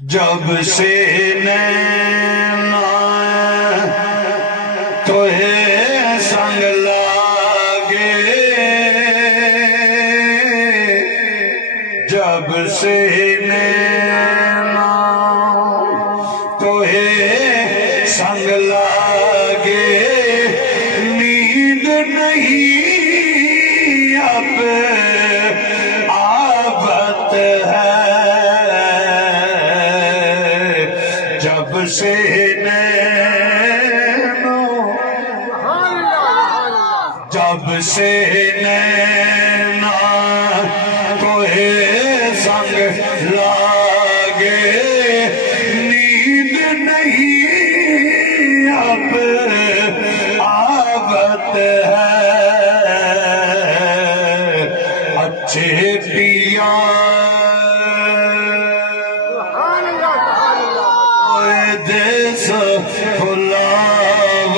جب سے نینا تجھے سنگ لاگے، جب سے نینا تجھے سنگ لاگے، نیند نہیں اب آبت ہے، جب سے جب سے نینا تجھے سنگ لاگے، نیند نہیں اب آبت ہے، اچھے پیا دیس بلاو،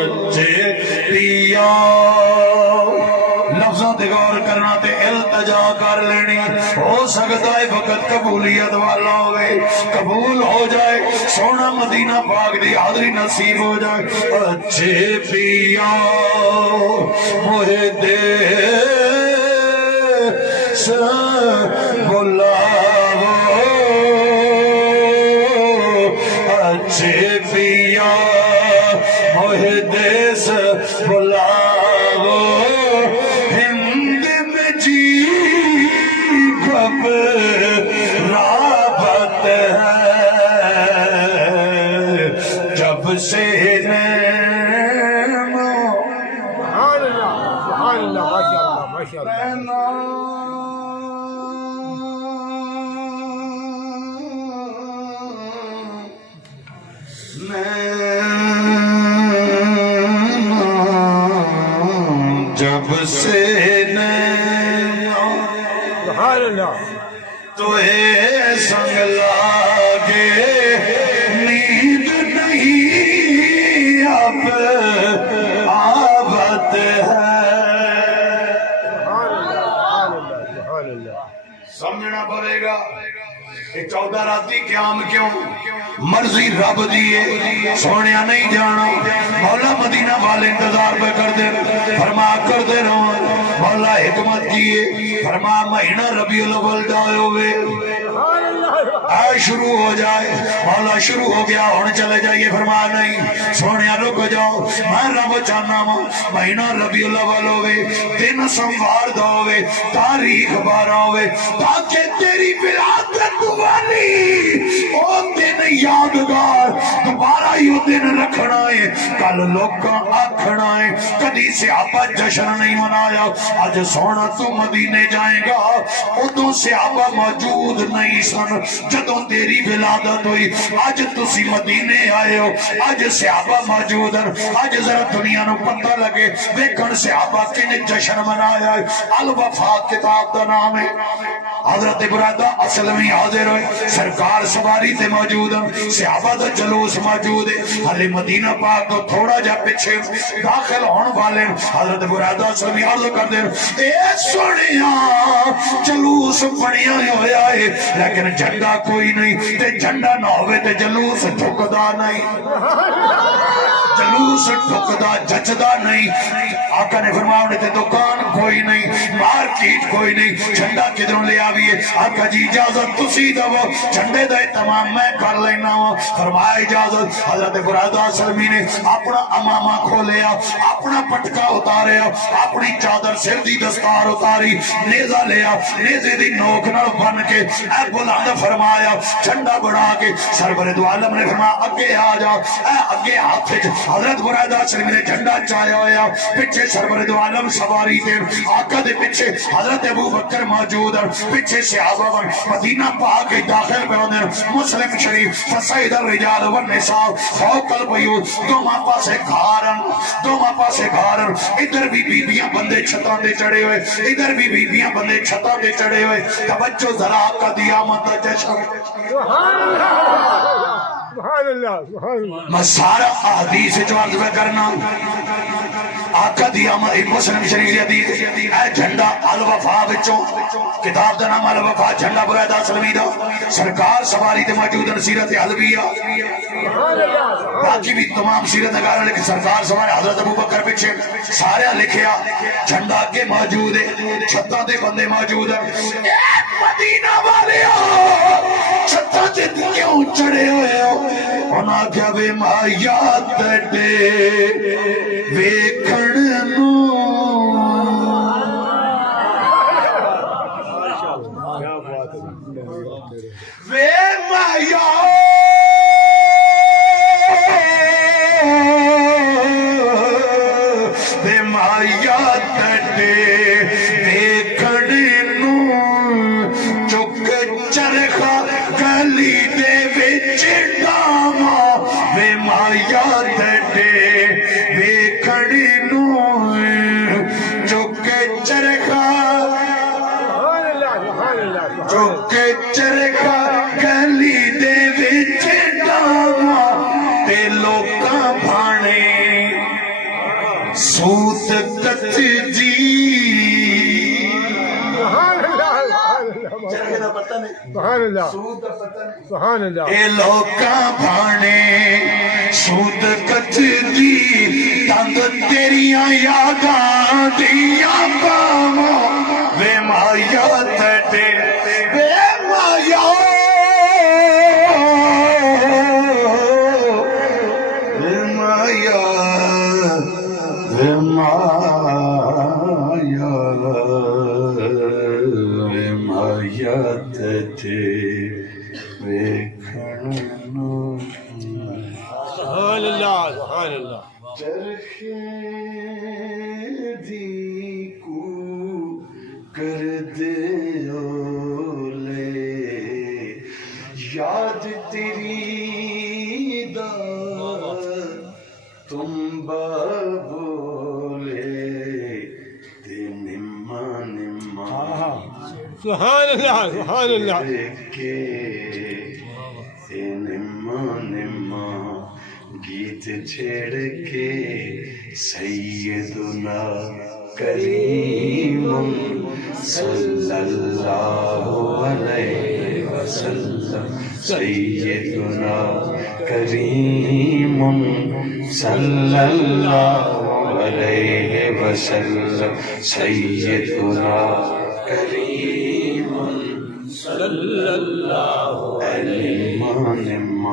اچھے پیا لفظوں تے غور کرنا تے التجا کر لینی، ہو سکتا ہے وقت قبولیت والا ہوئے، قبول ہو جائے، سونا مدینہ پاک دی حاضری نصیب ہو جائے۔ اچھے پیا مجھے دیس بلاو، اچھے پیا مجھے دیس بلاو، ہند میں جی گھبراہٹ ہے، جب سے جب سے تجھے سنگ لاگے، نیند نہیں اب آبت ہے، سمجھنا پڑے گا۔ ایک 14 راتی قیام کیوں؟ مرضی رب دیئے، سونیا نہیں جانا، مولا مدینہ والے انتظار پہ کر دے، فرما کر دے رہا، مولا حکمت کیے، فرما مہینہ ربیع الاول جائے ہوئے، آئے شروع ہو جائے، مولا شروع ہو گیا، ہونے چلے جائیے، فرما نہیں، سونیا رک جاؤ، میں رب چاہنا ہوں، مہینہ ربیع الاول ہوئے، دن سموار دا ہوئے، تاریخ 12 ہوئے، تاکہ تیری ولادت والی او دن یادگار دوبارہ یوں دن رکھنا ہے، کل لوگاں آکھنا ہے کدی صحابہ جشن نہیں منایا، آج سونا تو مدینے جائے گا، ادوں صحابہ موجود نہیں سن جدوں تیری ولادت ہوئی، آج تسی مدینے آئے ہو، آج صحابہ موجود ہیں، آج ذرا دنیا نو پتہ لگے ویکھن صحابہ کنے جشن منایا ہے۔ الوفات کتاب دا نام ہے، حضرت برادہ اسلمی حاضر ہوئے، سرکار سواری تے موجود ہیں، صحابہ دا جلوس موجود ہے، حلی مدینہ پاک کو تھوڑا جا پچھے داخل ہون والے حضرت برادہ اسلمی عرض کر دے، اے سنیا جلوس بڑیا ہویا ہے لیکن جھنڈا کوئی نہیں، تے جھنڈا نہ ہوئے تے جلوس ٹھکدا نہیں، جلوس ٹھکدا جچدا نہیں، آقا نے فرمایا انہیں تے دکان کوئی نہیں، مارکیٹ کوئی نہیں، جھنڈا کدھروں لے آویے، آقا جی اجازت تسی دو، جھنڈے دا تمام میں کر لینا ہوں، فرمایا اجازت، حضرت برادہ سلمی نے اپنا امامہ کھولیا، اپنا پٹکا اتاریا، اپنی چادر سر دی دستار اتاری، نیزہ لیا، نیزے دی نوک نال بن کے اے بلند فرمایا، جھنڈا بڑھا کے سرور دو عالم نے فرمایا اگے آ جا، اے اگے ہاتھ حضرت برادہ سلمی نے جھنڈا چایا ہویا، پچھے سرور دو عالم سواری تے، آقا دے پچھے حضرت ابو بکر موجود ہے، پچھے صحابہ مدینہ پاک داخل پہ ہونے، مسلم شریف فسائد الرجال والنساء فوق البیوت، دو ماپا سے گھارن، دو ماپا سے گھارن، ادھر بھی بیبیاں بندے چھتاں دے چڑھے ہوئے، ادھر بھی بیبیاں بندے چھتاں دے چڑھے ہوئے، توجہ ذرا کا دیامت دا جشن، میں سارا احادیث جو عرض میں کرنا آقا دی آمد مسلم شریف دی حدیث اے جھنڈا الوفا وچوں کتاب دا نام الوفا جھنڈا برائدہ سلمی دا سرکار سواری تے موجود سیرت حلبیہ باقی بھی تمام سیرت نگارہ لیکن سرکار سواری حضرت ابو بکر پیچھے سارے لکھیا جھنڈا کے موجود ہے چھتاں دے بندے موجود ہیں اے مدینہ والے چھتاں تے کیوں چڑھے ہوئے ہو انہاں کیا وے مایات تے ویکھن نو وے مایات وے مایات تے ویکھن نو چک چرخا گلی دے وچ ڈاواں وے مایات تے ویکھن نو چک چرخا چک چرخا گلی دے وچ ڈاواں تے لوکاں بھانے سوت کت جی اے لوکاں بھانے سوت کت جی تنگ تیریاں یاداں دیاں باواں وے مایات تے وے مایات وے مایات وے مایات تے ویکھن نو سبحان اللہ سبحان اللہ چرخے دی کو کر دیو لے یاد تیری دا تم بابولے تے نما نما سبحان اللہ سبحان اللہ کے تے نما نما گیت چھیڑ کے سیدنا کریم صلی اللہ علیہ وسلم سیدنا کریم صلی اللہ علیہ وسلم سیدنا کریم صلی اللہ علیہ وسلم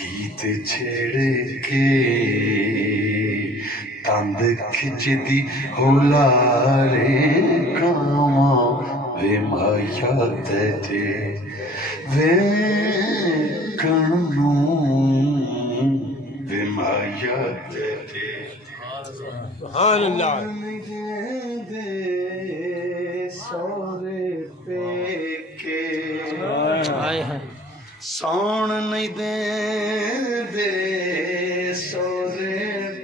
گیت چھیڑ کے تند کھچ دی ہولارے کاماں وے مایات تے ویکھن نو وے مایات تے سبحان اللہ دے سورے پیکے سون نہیں دے سورے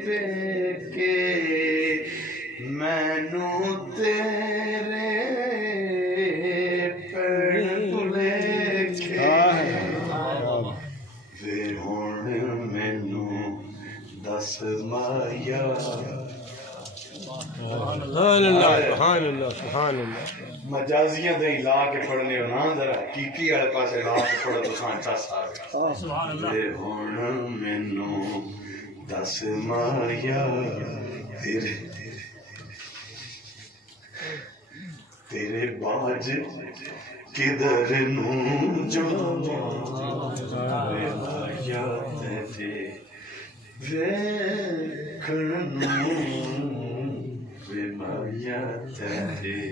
پیکے مینوں تیرے پیڑ بھلے وے ہن مینوں دس مایا سبحان اللہ سبحان اللہ سبحان اللہ مجازیاں دے لا کے پڑھنے ہو نا ذرا حقیقی والے پاسے لا کے پڑھو تو سانچا سارا تے ہن مینوں دس ماریا تیرے باج کدھر نوں جو مایات تے ویکھن نوں وے مایات تے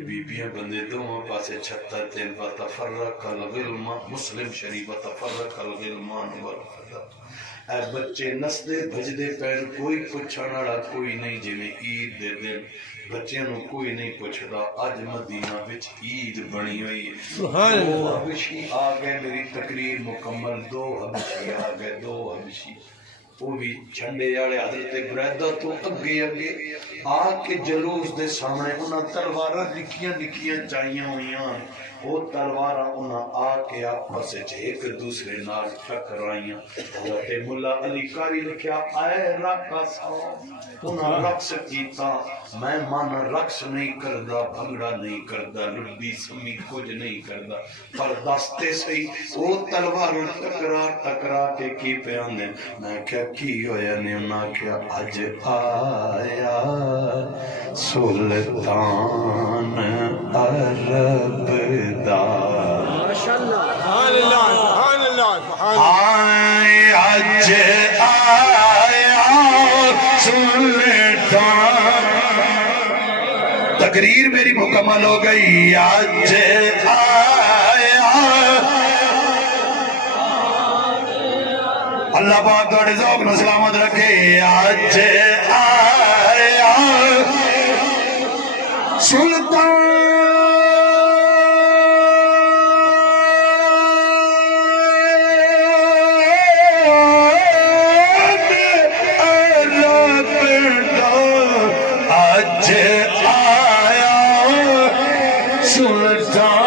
بیبیاں بندے دونوں پاسے چھتا تین وَتَفَرَّقَ الْغِلْمَانُ مسلم شریف وَتَفَرَّقَ الْغِلْمَانُ وَالْفَتَاةُ اے بچے نسدے بھجدے پیر کوئی پچھان والا کوئی نہیں جویں عید دے دن بچیاں نو کوئی نہیں پوچھدا اج مدینہ وچ عید بنی ہوئی ہے سبحان اللہ حبشی آ گئے میری تقریر مکمل دو حبشی آ گئے دو حبشی وہ بھی جھنڈے والے حضرت برائدہ تو اگے اگے آ کے جلوس دے سامنے انہاں تلواراں نکیاں نکیاں چائیاں ہوئیاں وہ تلواراں انہاں آ کے آپس وچ ایک دوسرے نال ٹکرائیاں حضرت مولا علی قاری لکھیا اے رقص انہاں رقص کیتا میں من رقص نہیں کردا بھنگڑا نہیں کردا لڈی سمی کچھ نہیں کردا پر دستے سہی وہ تلوار ٹکرا ٹکرا کے کی پہ آندے میں کیا کی ہویا نے انہاں کیا اج آیا سلطان عرب دا سبحان اللہ سبحان اللہ سبحان اللہ آئے اج آیا سلطان تقریر میری مکمل ہو گئی اج آیا اللہ پاک توڑے ذوق نو سلامت رکھے اج آیا سلطان اج آیا سلطان